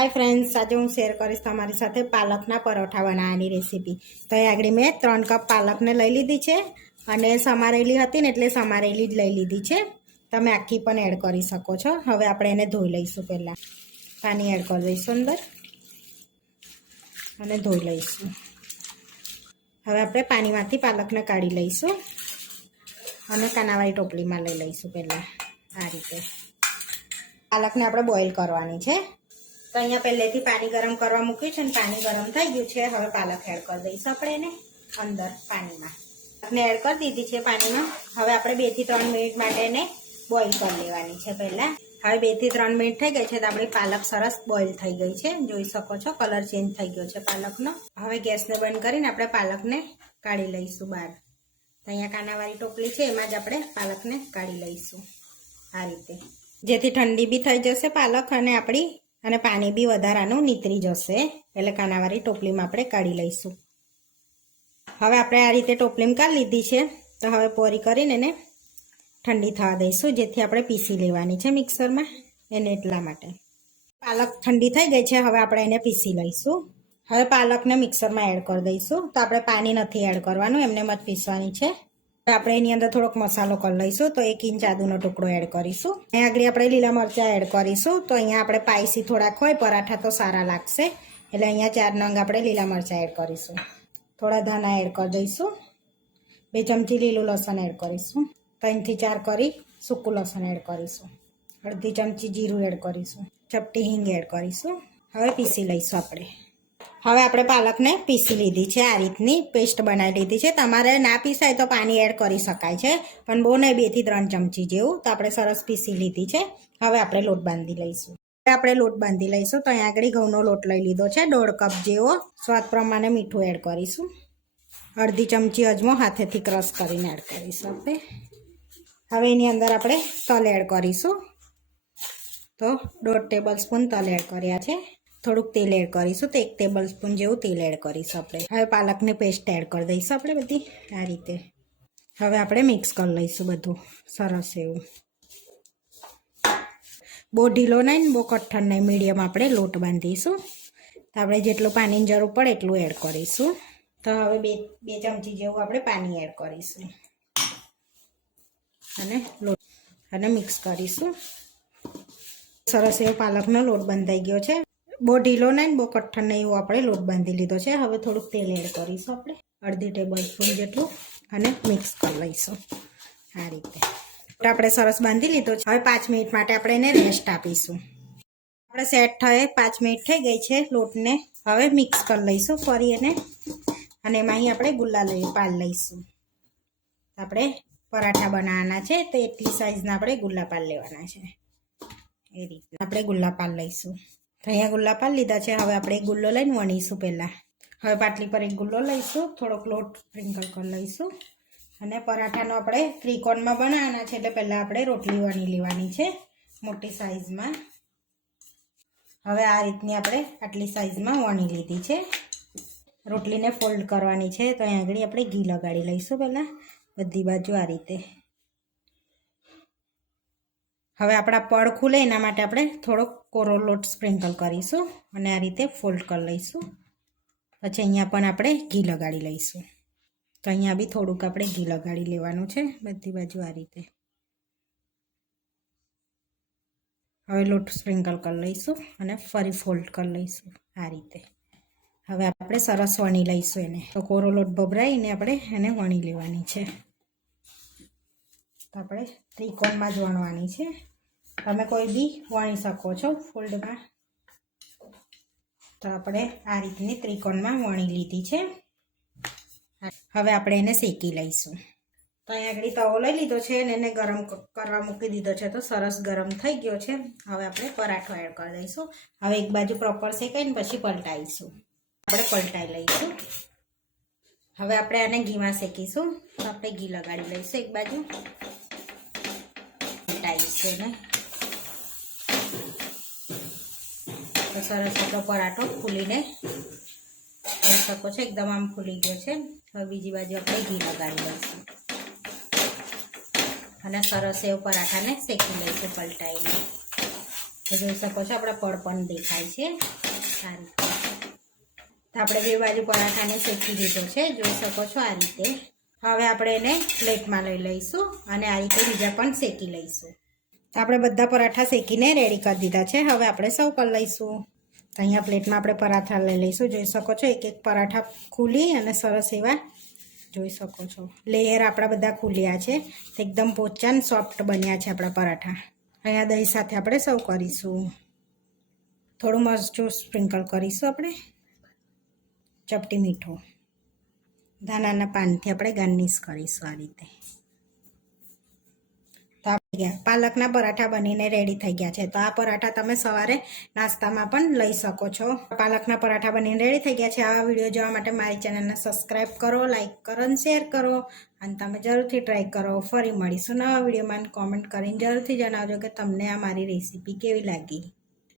Hi friends, आज हूँ शेर करीश तमारी साथे पालकना परोठा बनाववानी रेसिपी। तो अहीं आगळ मैं 3 कप पालकने लई लीधी छे अने समारेली हती ने एटले समारेली ज लई लीधी छे। तमे आखी पण एड करी शको छो। हवे आपणे एने धोई लईशुं। पहेला पानी एड करी दईशुं अंदर अने धोई लईशुं। हवे आपणे पानीमांथी पालकने काढी लईशुं अने कानावाળી टोपलीमां लई लईशुं। पहेला आ रीते पालकने आपणे बॉइल करवानी छे। तो अहीं पहलेथी पानी गरम करवा मूक्युं छे। पानी गरम थई गयुं छे। हवे पालक एड कर दईशुं आपणे एने अंदर पानीमां। पालकने एड कर दीधी छे पानीमां। हवे आपणे 2 થી 3 मिनिट माटे एने बॉइल कर लेवानी छे। पहेला हवे 2 થી 3 मिनिट थई गई छे तो आपणी पालक सरस बॉइल थई गई छे। जोई शको छो कलर चेन्ज थई गयो छे पालकनो। हवे गैसने बंध करीने आपणे पालकने काढी लईशुं बहार। तो अहींया कानावाળી टोपली छे एमां ज आपणे पालकने काढी लईशुं आ रीते, जेथी ठंडी बी थई जशे पालक अने आपणी અને પાણી બી વધારાનું નીતરી જશે। એટલે કાનાવાળી ટોપલીમાં આપણે કાઢી લઈશું। હવે આપણે આ રીતે ટોપલીમાં કાઢી લીધી છે। તો હવે પોરી કરીને એને ઠંડી થવા દઈશું, જેથી આપણે પીસી લેવાની છે મિક્સરમાં એને એટલા માટે। પાલક ઠંડી થઈ ગઈ છે। હવે આપણે એને પીસી લઈશું। હવે પાલકને મિક્સરમાં એડ કરી દઈશું। તો આપણે પાણી નથી એડ કરવાનું, એમને જ પીસવાની છે। આપણે એની અંદર થોડોક મસાલો કરી લઈશું। તો 1 ઇંચ આદુનો ટુકડો એડ કરીશું। અહીં આગળ આપણે લીલા મરચાં એડ કરીશું। તો અહીંયા આપણે સ્પાઈસી થોડાક હોય પરાઠા તો સારા લાગશે, એટલે અહીંયા 4 નંગ આપણે લીલા મરચાં એડ કરીશું। થોડા ધાણા એડ કરી દઈશું। 2 ચમચી લીલું લસણ એડ કરીશું। 3 થી 4 કરી સૂકું લસણ એડ કરીશું। અડધી ચમચી જીરું એડ કરીશું। ચપટી હિંગ એડ કરીશું। હવે પીસી લઈશું આપણે। હવે આપણે પાલકને પીસી લીધી છે। આ રીતની પેસ્ટ બનાવી લીધી છે। તમારે ના પીસાય તો પાણી એડ કરી શકાય છે, પણ બહુ નહીં, 2 થી 3 ચમચી જેવું। તો આપણે સરસ પીસી લીધી છે। હવે આપણે લોટ બાંધી લઈશું। હવે આપણે લોટ બાંધી લઈશું। તો અહીં આગળ ઘઉંનો લોટ લઈ લીધો છે 1.5 કપ જેવો। સ્વાદ પ્રમાણે મીઠું એડ કરીશું। અડધી ચમચી અજમો હાથેથી ક્રશ કરીને એડ કરીશું આપણે। હવે એની અંદર આપણે તલ એડ કરીશું। તો 1.5 ટેબલ સ્પૂન તલ એડ કર્યા છે। થોડુંક તેલ એડ કરીશું। તો 1 ટેબલ સ્પૂન જેવું તેલ એડ કરીશું આપણે। હવે પાલકની પેસ્ટ એડ કરી દઈશું આપણે બધી આ રીતે। હવે આપણે મિક્સ કરી લઈશું બધું સરસ એવું। બહુ ઢીલો નહીં ને બહુ કઠણ નહીં, મીડિયમ આપણે લોટ બાંધીશું। તો આપણે જેટલું પાણીની જરૂર પડે એટલું એડ કરીશું। તો હવે 2 ચમચી જેવું આપણે પાણી એડ કરીશું અને લોટ અને મિક્સ કરીશું। સરસ એવો પાલકનો લોટ બંધાઈ ગયો છે। બહુ ઢીલો નહીં બહુ કઠણ નહીં એવો આપણે લોટ બાંધી લીધો છે। હવે થોડુંક તેલ એડ કરીશું આપણે, અડધી ટેબલ સ્પૂન જેટલું, અને મિક્સ કરી લઈશું આ રીતે। આપણે સરસ બાંધી લીધો છે। હવે 5 મિનિટ માટે આપણે એને રેસ્ટ આપીશું। આપણે સેટ થયે 5 મિનિટ થઈ ગઈ છે લોટને। હવે મિક્સ કરી લઈશું ફરી એને, અને એમાં અહીં આપણે ગુલ્લા પાડી લઈશું। આપણે પરાઠા બનાવવાના છે તો એટલી સાઈઝના આપણે ગુલ્લા પાડી લેવાના છે। એ રીતે આપણે ગુલ્લા પાડી લઈશું। તો અહીંયા ગુલ્લા પાડી લીધા છે। હવે આપણે એક ગુલ્લો લઈને વણીશું પહેલાં। હવે પાટલી પર એક ગુલ્લો લઈશું, થોડોક લોટ સ્પ્રિંકલ કરી લઈશું, અને પરાઠાનો આપણે ત્રિકોણમાં બનાવવાના છે, એટલે પહેલાં આપણે રોટલી વણી લેવાની છે મોટી સાઈઝમાં। હવે આ રીતની આપણે આટલી સાઈઝમાં વણી લીધી છે। રોટલીને ફોલ્ડ કરવાની છે। તો અહીં આગળ આપણે ઘી લગાડી લઈશું પહેલાં બધી બાજુ આ રીતે। હવે આપણા પડ ખુલે એના માટે આપણે થોડોક કોરો લોટ સ્પ્રિંકલ કરીશું અને આ રીતે ફોલ્ડ કરી લઈશું। પછી અહીંયા પણ આપણે ઘી લગાડી લઈશું। તો અહીંયા બી થોડુંક આપણે ઘી લગાડી લેવાનું છે બધી બાજુ આ રીતે। હવે લોટ સ્પ્રિંકલ કરી લઈશું અને ફરી ફોલ્ડ કરી લઈશું આ રીતે। હવે આપણે સરસ વણી લઈશું એને। તો કોરો લોટ ભભરાઈને આપણે એને વણી લેવાની છે। તો આપણે ત્રિકોણમાં જ વણવાની છે। તમે કોઈ બી વણી શકો છો ફોલ્ડમાં। તો આપણે આ રીતની ત્રિકોણમાં વણી લીધી છે। હવે આપણે એને શેકી લઈશું। તો અહીં આગળ તવો લઈ લીધો છે અને એને ગરમ કરવા મૂકી દીધો છે। તો સરસ ગરમ થઈ ગયો છે। હવે આપણે પરાઠો એડ કરી દઈશું। હવે એક બાજુ પ્રોપર શેકાઈને પછી પલટાઈશું। આપણે પલટાઈ લઈશું। હવે આપણે આને ઘીમાં શેકીશું। તો આપણે ઘી લગાડી લઈશું એક બાજુ, પલટાઈશું ને। તો સરસ આપણો પરાઠો ફૂલીને જોઈ શકો છો એકદમ આમ ફૂલી ગયો છે। હવે બીજી બાજુ આપણે ઘી લગાડી લઈશું અને સરસ એવો પરાઠાને શેકી લઈશું પલટાઈને। તો જોઈ શકો છો આપણા પડ પણ દેખાય છે સારી. તો આપણે બે બાજુ પરાઠાને શેકી દીધો છે, જોઈ શકો છો આ રીતે. હવે આપણે એને પ્લેટમાં લઈ લઈશું અને આ રીતે બીજા પણ શેકી લઈશું. તો આપણે બધા પરાઠા શેકીને રેડી કરી દીધા છે. હવે આપણે સર્વ કરી લઈશું. તો અહીંયા પ્લેટમાં આપણે પરાઠા લઈ લઈશું. જોઈ શકો છો એક એક પરાઠા ખુલી અને સરસ એવા જોઈ શકો છો લેયર આપણા બધા ખુલ્યા છે. એકદમ પોચા અને સોફ્ટ બન્યા છે આપણા પરાઠા. અહીંયા દહીં સાથે આપણે સર્વ કરીશું. થોડું મરચું સ્પ્રિંકલ કરીશું આપણે, ચપટી મીઠું, ધાણાના પાનથી આપણે ગાર્નિશ કરીશું આ રીતે. તો આપણે ગયા પાલકના પરાઠા બનીને રેડી થઈ ગયા છે. તો આ પરાઠા તમે સવારે નાસ્તામાં પણ લઈ શકો છો. પાલકના પરાઠા બનીને રેડી થઈ ગયા છે. આવા વિડીયો જોવા માટે મારી ચેનલને સબસ્ક્રાઈબ કરો, લાઈક કરો અને શેર કરો અને તમે જરૂરથી ટ્રાય કરો. ફરી મળીશું નવા વિડીયોમાં. કોમેન્ટ કરીને જરૂરથી જણાવજો કે તમને આ મારી રેસીપી કેવી લાગી.